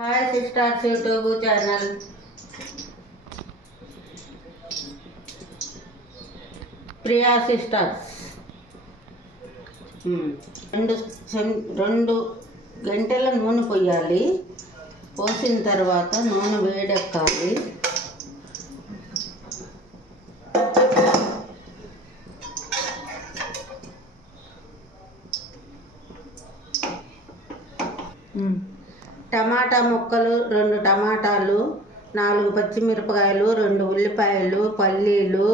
हाय sisters YouTube channel प्रिया sisters రెండు గంటల నూనె పోయాలి. పోసిన తర్వాత నూనె వేడెక్కాలి. టమాటా ముక్కలు 2 టమాటాలు, 4 పచ్చిమిరపకాయలు, 2 ఉల్లిపాయలు, పల్లీలు,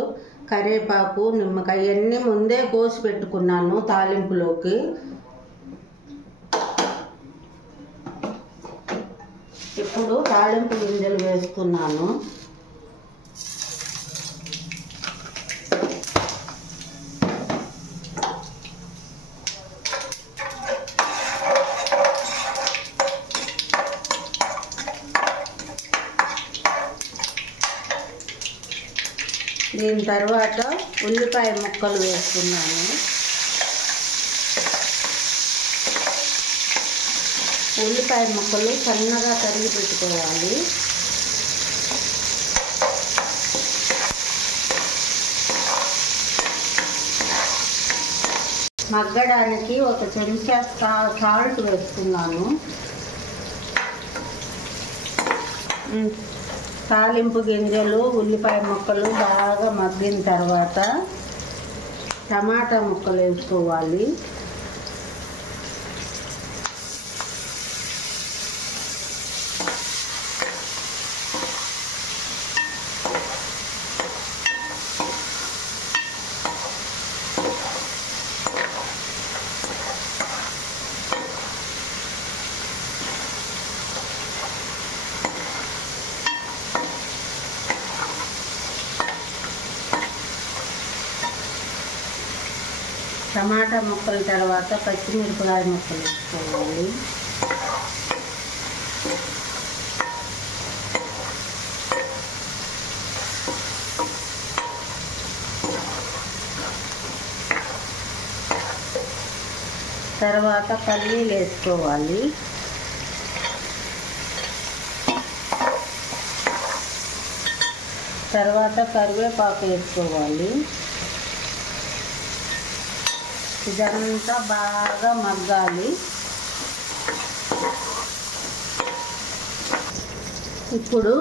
కరివేపాకు, నిమ్మకాయ అన్నీ ముందే కోసి పెట్టుకున్నాను తాలింపులోకి. ఇప్పుడు తాలింపు గింజలు వేస్తున్నాను. దీని తర్వాత ఉల్లిపాయ ముక్కలు వేస్తున్నాను. ఉల్లిపాయ ముక్కలు సన్నగా తరిగి పెట్టుకోవాలి. మగ్గడానికి 1 చెంచా సాల్ట్ వేస్తున్నాను. తాలింపు గింజలు, ఉల్లిపాయ ముక్కలు బాగా మగ్గిన తర్వాత టమాటా ముక్కలు వేసుకోవాలి. టమాటా ముక్కల తర్వాత పచ్చిమిరపకాయ ముక్కలు వేసుకోవాలి. తర్వాత పల్లీలు వేసుకోవాలి. తర్వాత కరివేపాకు వేసుకోవాలి. ఇదంతా బాగా మగ్గాలి. ఇప్పుడు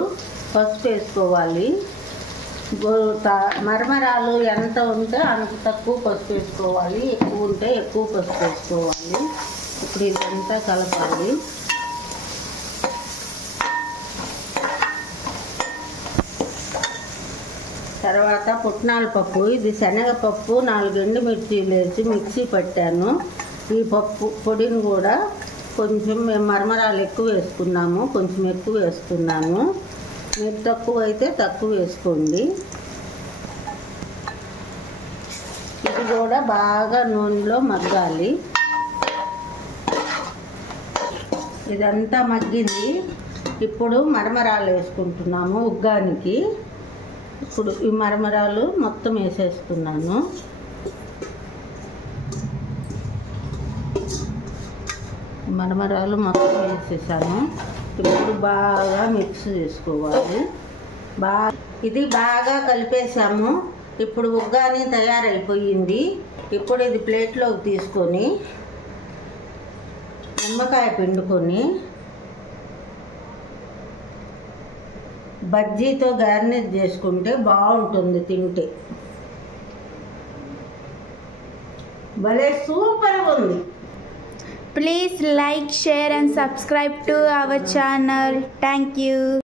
పసుపు వేసుకోవాలి. మరమరాలు ఎంత ఉంటే అంత తక్కువ పసుపు వేసుకోవాలి, ఎక్కువ ఉంటే ఎక్కువ పసుపు వేసుకోవాలి. ఇప్పుడు ఇదంతా కలపాలి. తర్వాత పుట్నాల పప్పు, ఇది శనగపప్పు, 4 ఎండుమిర్చీలు వేసి మిక్సీ పట్టాను. ఈ పప్పు పొడిని కూడా కొంచెం మేము మరమరాలు ఎక్కువ వేసుకున్నాము, కొంచెం ఎక్కువ వేస్తున్నాను. మీరు తక్కువ అయితే తక్కువ వేసుకోండి. ఇది కూడా బాగా నూనెలో మగ్గాలి. ఇదంతా మగ్గింది. ఇప్పుడు మరమరాలు వేసుకుంటున్నాము ఉగ్గానికి. ఇప్పుడు ఈ మరమరాలు మొత్తం వేసేస్తున్నాను. మరమరాలు మొత్తం వేసేసాను. ఇప్పుడు బాగా మిక్స్ చేసుకోవాలి. ఇది బాగా కలిపేసాము. ఇప్పుడు ఉగ్గాని తయారైపోయింది. ఇప్పుడు ఇది ప్లేట్లోకి తీసుకొని నిమ్మకాయ పిండుకొని బజ్జీతో గార్నిష్ చేసుకుంటే బాగుంటుంది తింటే. భలే సూపర్ ఉంది. Please like, share and subscribe to our channel. Thank you.